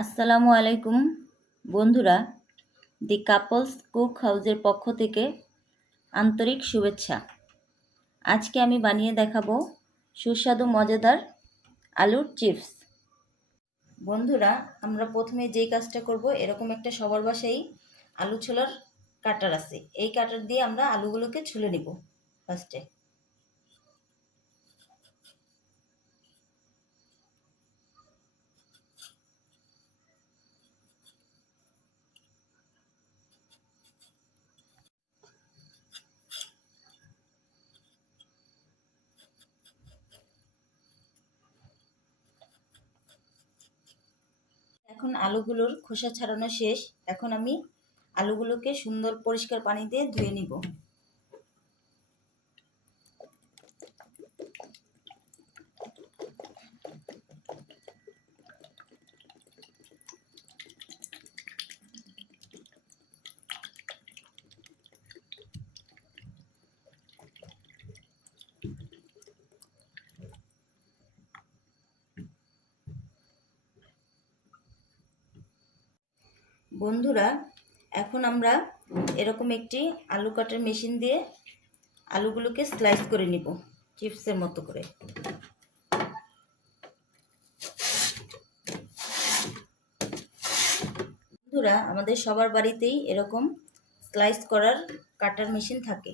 আসসালামু আলাইকুম বন্ধুরা, দি কাপলস কুক হাউসের পক্ষ থেকে আন্তরিক শুভেচ্ছা। আজকে আমি বানিয়ে দেখাবো সুস্বাদু মজাদার আলুর চিপস। বন্ধুরা, আমরা প্রথমে যেই কাজটা করব, এরকম একটা সবার বাসায় আলু ছোলার কাটার আছে। এই কাটার দিয়ে আমরা আলুগুলোকে ছুলে নিব ফার্স্টে। এখন আলুগুলোর খোসা ছাড়ানো শেষ। এখন আমি আলুগুলোকে সুন্দর পরিষ্কার পানি দিয়ে ধুয়ে নিব। বন্ধুরা, এখন আমরা এরকম একটি আলু কাটার মেশিন দিয়ে আলুগুলোকে স্লাইস করে নিব চিপসের মতো করে। বন্ধুরা, আমাদের সবার বাড়িতেই এরকম স্লাইস করার কাটার মেশিন থাকে।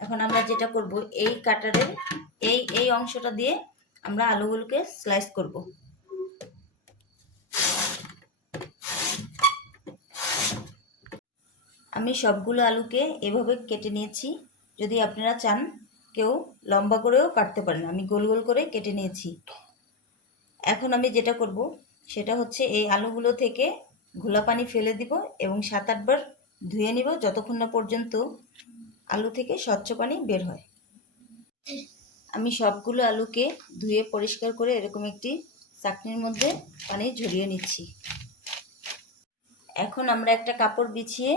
এখন আমরা যেটা করব, এই কাটারের এই অংশটা দিয়ে আমরা আলুগুলোকে স্লাইস করব। আমি সবগুলো আলুকে এভাবে কেটে নিয়েছি। যদি আপনারা চান, কেউ লম্বা করেও কাটতে পারেন। আমি গোল গোল করে কেটে নিয়েছি। এখন আমি যেটা করব সেটা হচ্ছে, এই আলুগুলো থেকে ঘোলা পানি ফেলে দিব এবং 7-8 বার ধুয়ে নিব, যতক্ষণ না পর্যন্ত আলু থেকে স্বচ্ছ পানি বের হয়। আমি সবগুলো আলুকে ধুয়ে পরিষ্কার করে এরকম একটি চাকনির মধ্যে পানি ঝরিয়ে নিচ্ছি। এখন আমরা একটা কাপড় বিছিয়ে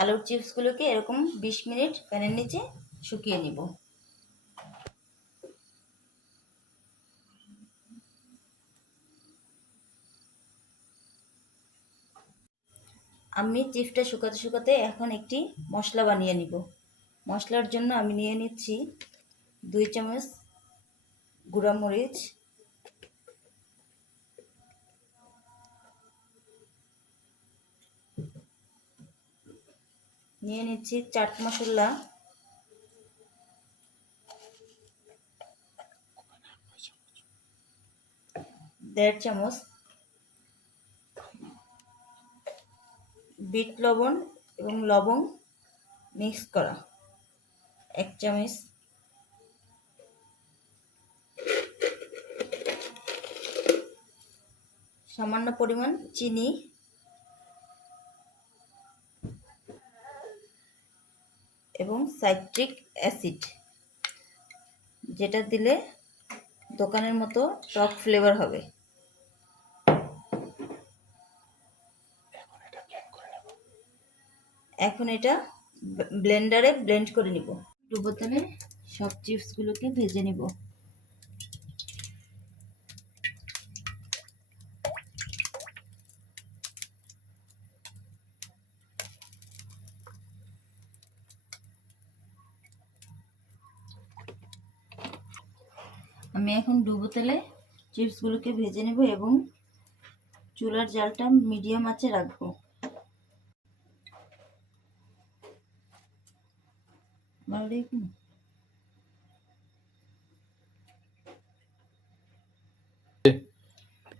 আলুর চিপসগুলোকে এরকম 20 মিনিট ফ্যানের নিচে শুকিয়ে নিব। আমি চিপসটা শুকাতে শুকাতে এখন একটি মশলা বানিয়ে নিব। মশলার জন্য আমি নিয়ে নিচ্ছি 2 চামচ গুঁড়া মরিচ, নিয়ে নিচ্ছি চাট মশলা, দেড় চামচ, বিট লবণ এবং লবণ মিক্স করা 1 চামচ, সামান্য পরিমাণ চিনি এবং সাইট্রিক অ্যাসিড, যেটা দিলে দোকানের মতো টক ফ্লেভার হবে। এখন এটা ব্লেন্ডারে ব্লেন্ড করে নিব। বোতলে সব চিপসগুলোকে ভেজে নিব। আমি এখন ডুবো তেলে চিপসগুলোকে ভেজে নেব এবং চুলার জালটা মিডিয়াম আঁচে রাখবো।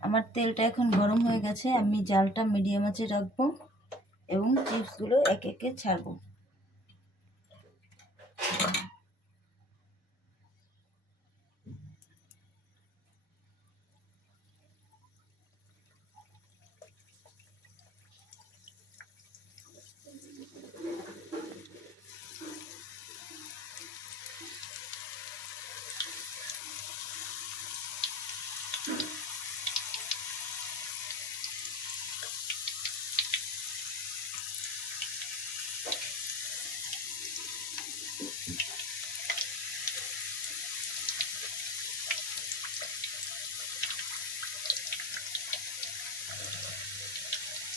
আমার তেলটা এখন গরম হয়ে গেছে। আমি জালটা মিডিয়াম আঁচে রাখবো এবং চিপসগুলো একে একে ছাড়বো।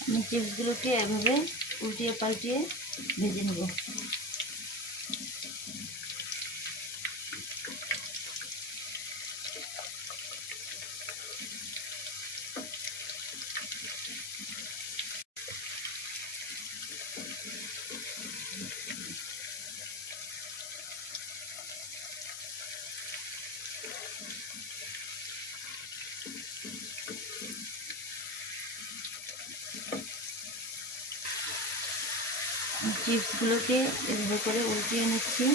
আমি চিপসগুলোকে এভাবে উল্টিয়ে পাল্টিয়ে ভেজে নেব। চিপসগুলোকে এভাবে করে উল্টিয়ে নিচ্ছি।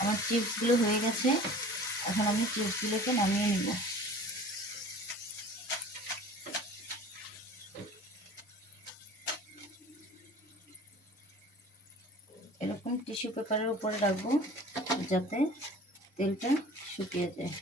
আমার চিপসগুলো হয়ে গেছে, এখন আমি চিপসগুলোকে নামিয়ে নিব। এরকম টিস্যু পেপারের উপরে রাখবো যাতে তেলটা শুকিয়ে যায়।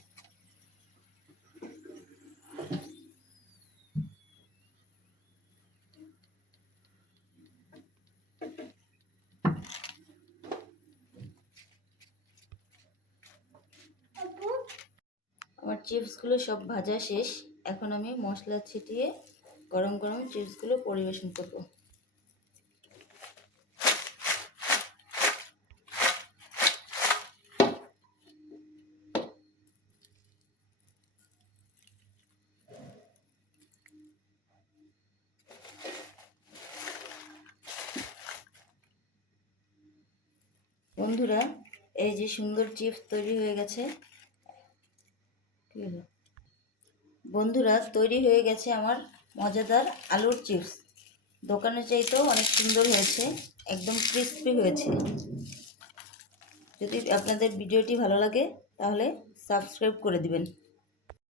আমার চিপসগুলো সব ভাজা শেষ, এখন আমি মশলা ছিটিয়ে গরম গরম চিপসগুলো পরিবেশন করব। বন্ধুরা, এই যে সুন্দর চিপস তৈরি হয়ে গেছে। বন্ধুরা, তৈরি হয়ে গেছে আমার মজাদার আলুর চিপস। দোকানের চাইতেও অনেক সুন্দর হয়েছে, একদম ক্রিস্পি হয়েছে। যদি আপনাদের ভিডিওটি ভালো লাগে তাহলে সাবস্ক্রাইব করে দিবেন।